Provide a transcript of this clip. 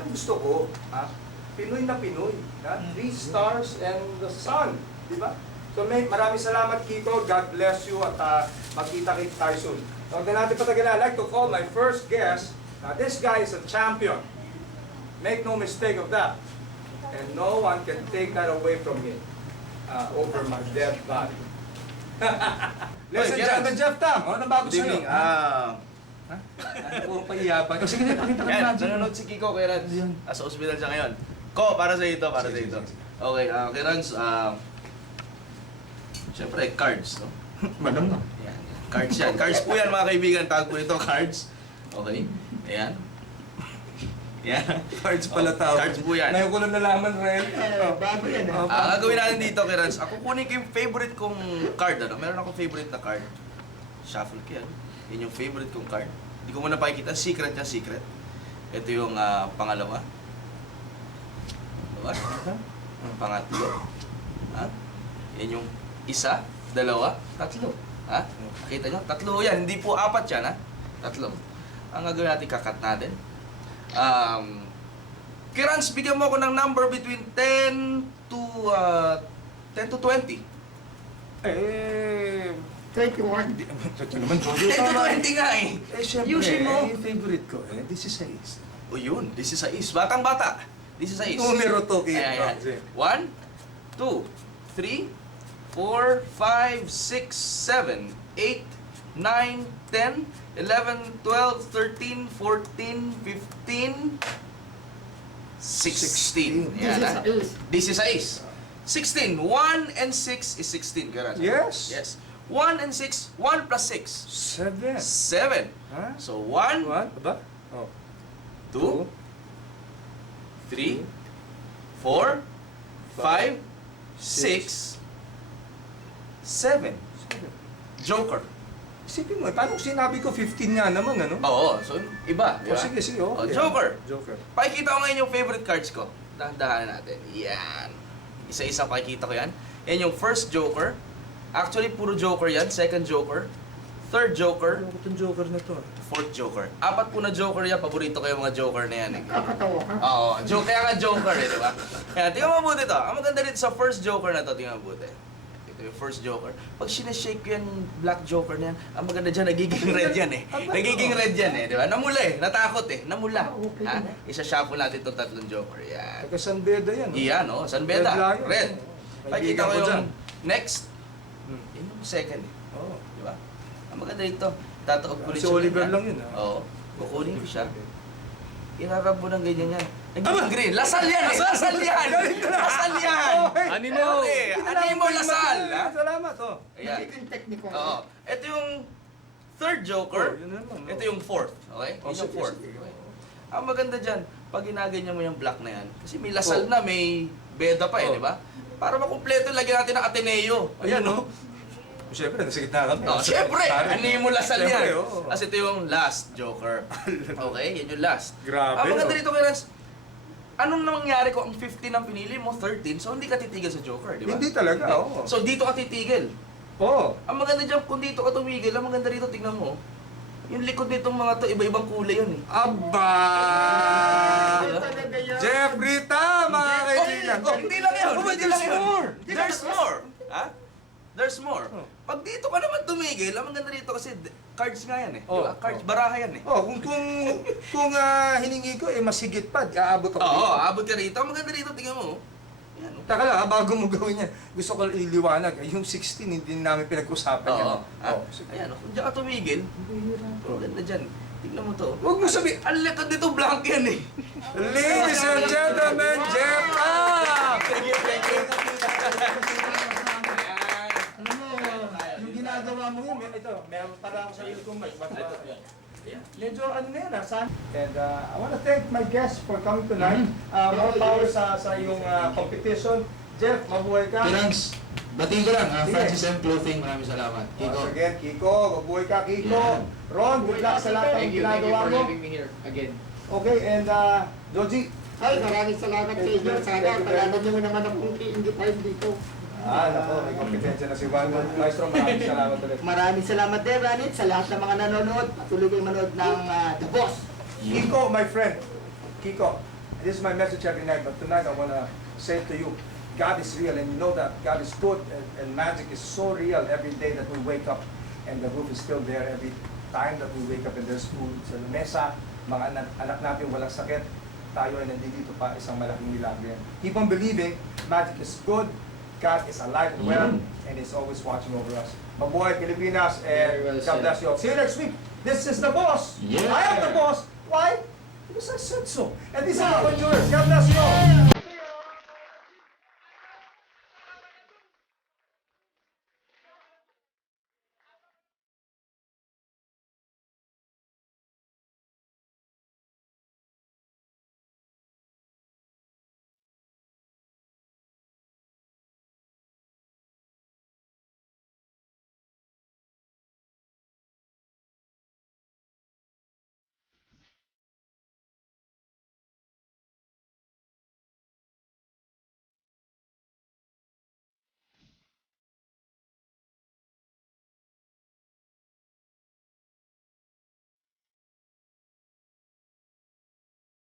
Yan ang gusto ko. Ha? Pinoy na Pinoy. Ha? 3 stars and the sun. Di ba? So maraming salamat, Kiko. God bless you at magkita-kita tayo soon. Huwag na natin patagalin. I'd like to call my first guest. Now, this guy is a champion. Make no mistake of that. And no one can take that away from me over my dead body. Ladies and gentlemen, Jeff Tam. Ano bago Good evening. sa'yo? Puro paiyabang. Sige, pakita ka Yan, na. nanonood si Kiko kay Rans. Sa ospital siya ngayon. Ko, para sa ito, para sa ito. Okay, kay Rans, siyempre, cards, no? Madam na. Yan, cards yan. Cards po yan, mga kaibigan. Tawag po ito, cards. Okay, ayan. Yan. Cards pala tao. Cards po yan. Ngayon ko lang nalaman, Ren. Bago yan. Ang gagawin natin dito kay Rans, ako kunin ko yung favorite kong card, ano? Meron akong favorite na card. Shuffle ko yan. Yan yung favorite kong card. Hindi ko muna pakikita. Secret yan, secret. Ito yung pangalawa. Diba? Pangatlo. Ha? Yan yung isa, dalawa, tatlo. Ha? Nakita nyo? Tatlo yan. Hindi po apat yan, ha? Tatlo. Ang gagawin natin, kakat natin. Kirans, bigyan mo ako ng number between 10 to 20. Eh... 21. Ito naman, Jojo. 10 to 20 nga eh. Eh, syempre, Yusin mo. yung favorite ko, this is ace. O yun, this is a is. Batang bata. This is a is. Numero to, Kiko. Ayan, ayan. 1, 2, 3, 4, 5, 6, 7, 8, 9, 10, 11, 12, 13, 14, 15, 16. This Yan, is ah. ace. This is a ace. 16. 1 and 6 is 16. Karan. Yes. Yes. 1 and 6. 1 plus 6. 7. 7. Ha? So 1, What? Aba? Oh. 2, 3, 4, 5, 6, 7. Joker. Isipin mo, paano kung sinabi ko 15 nga naman, ano? Oo, so iba, di Oh, ba? sige, sige. Oh, Okay. Joker. Joker. Pakikita ko ngayon yung favorite cards ko. Dahan-dahanan natin. Yan. Isa-isa pakikita ko yan. Yan yung first Joker. Actually, puro Joker yan. Second Joker. Third Joker. Ano ko itong Joker na to? Fourth Joker. Apat po na Joker yan. Paborito ko yung mga Joker na yan. Eh. Kakatawa ka. Oo, kaya nga Joker eh, di ba? Kaya tingnan mo mabuti to. Ang maganda dito sa first Joker na to, tingnan mo mabuti. Ito yung first Joker. Pag sinashake ko yan, black Joker na yan, ang maganda dyan, nagiging red yan eh. Nagiging red yan eh, di ba? Namula eh, natakot eh, namula. Okay Ha? na. Isa-shuffle natin itong tatlong Joker. Yan. Taga San Beda yan. Iyan, oh, San Beda. Red Lion. Red. Pakita ko Kaibigan ko dyan. yung next. Hmm. Yun yung second eh. Oh. Di ba? Ang maganda dito, tataog ko rin Si Oliver lang yun, ha? Oo. Kukunin ko siya. Irarab mo ng ganyan yan. Naging green. Lasal yan eh! Lasal yan! Lasal yan! Animo! Eh, Animo Lasal! ha? Salamat, oh. Ayan. Magiging tekniko. Oo. Ito yung third Joker. Oh, yun naman, no? Ito yung fourth. Okay? Oh, Yun yung sige, fourth. sige. Okay. Ang maganda dyan, pag ginaganyan mo yung black na yan, kasi may lasal Oh. na, may beda pa eh, Oh. di ba? Para makumpleto, lagyan natin ng Ateneo. Ayan, no? Siyempre, nasa gitna kami. Oh, siyempre! Animo Lasal Siyempre, yan. oo. Kasi ito yung last Joker. Okay? Yan yung last. Grabe, Ang maganda no? dito kay Rans, anong nangyari kung ang 15 ang pinili mo, 13, so hindi ka titigil sa Joker, di ba? Hindi talaga, oo. So dito ka titigil. Oo. Ang maganda dyan, kung dito ka tumigil, ang maganda rito, tignan mo, yung likod nitong mga to, iba-ibang kulay yun eh. Aba! Talaga yan. Jeffrey Tam, mga kaibigan! Oh, hindi lang yun! Oh, but Hindi lang there's yun. more! There's more! Ha? There's more. Oh. Pag dito ka naman tumigil, ang maganda rito kasi cards nga yan eh. Oh, Di ba? Cards, oh. baraha yan eh. Oh, kung hiningi ko, mas higit pa, aabot ako Oo, dito. abot ka rito. Ang maganda rito, tingnan mo. Yan. oh. Taka lang, bago mo gawin yan, gusto ko iliwanag. Yung 16, hindi namin pinag-usapan yan. Oo. Ah, Oh, sige. ayan, kung diyan ka tumigil, ang ganda dyan. Tingnan mo to. Huwag mo sabi, Ang likod nito, blank yan eh. ladies and gentlemen, Jeff Tam! Thank you, thank you. Alam mo, yung ginagawa mo yun, Ito, meron para ako sarili kong mic. Ayan. Medyo ano na yan, And I want to thank my guests for coming tonight. More power sa iyong competition. Jeff, mabuhay ka. Finance, batiin ko lang, Sige. Francis M. Clothing, maraming salamat. Kiko. Once again, Kiko, mabuhay ka, Kiko. Yeah. Ron, good luck sa lahat ng ginagawa mo. me here again. Okay, and Joji. ay maraming salamat sa inyo. Sana palanan niyo naman akong i-invite dito. Nako, may kompetensya na si Juan. Maestro, maraming salamat ulit. Maraming salamat din, Ranit, sa lahat ng mga nanonood. Patuloy kayong manood ng The Boss. Kiko, my friend. Kiko, This is my message every night, but tonight I want to say to you, God is real, and you know that God is good, and magic is so real every day that we wake up, and the roof is still there every time that we wake up, and there's food sa lamesa, mga anak natin walang sakit, tayo ay nandito pa, isang malaking milagro yan. Keep on believing, magic is good, God is alive and well, and is always watching over us. Mabuhay Pilipinas, Very well and God said. bless you all. See you next week. This is the boss. Yeah. I am the boss. Why? Because I said so. And this is the yours. God bless you all.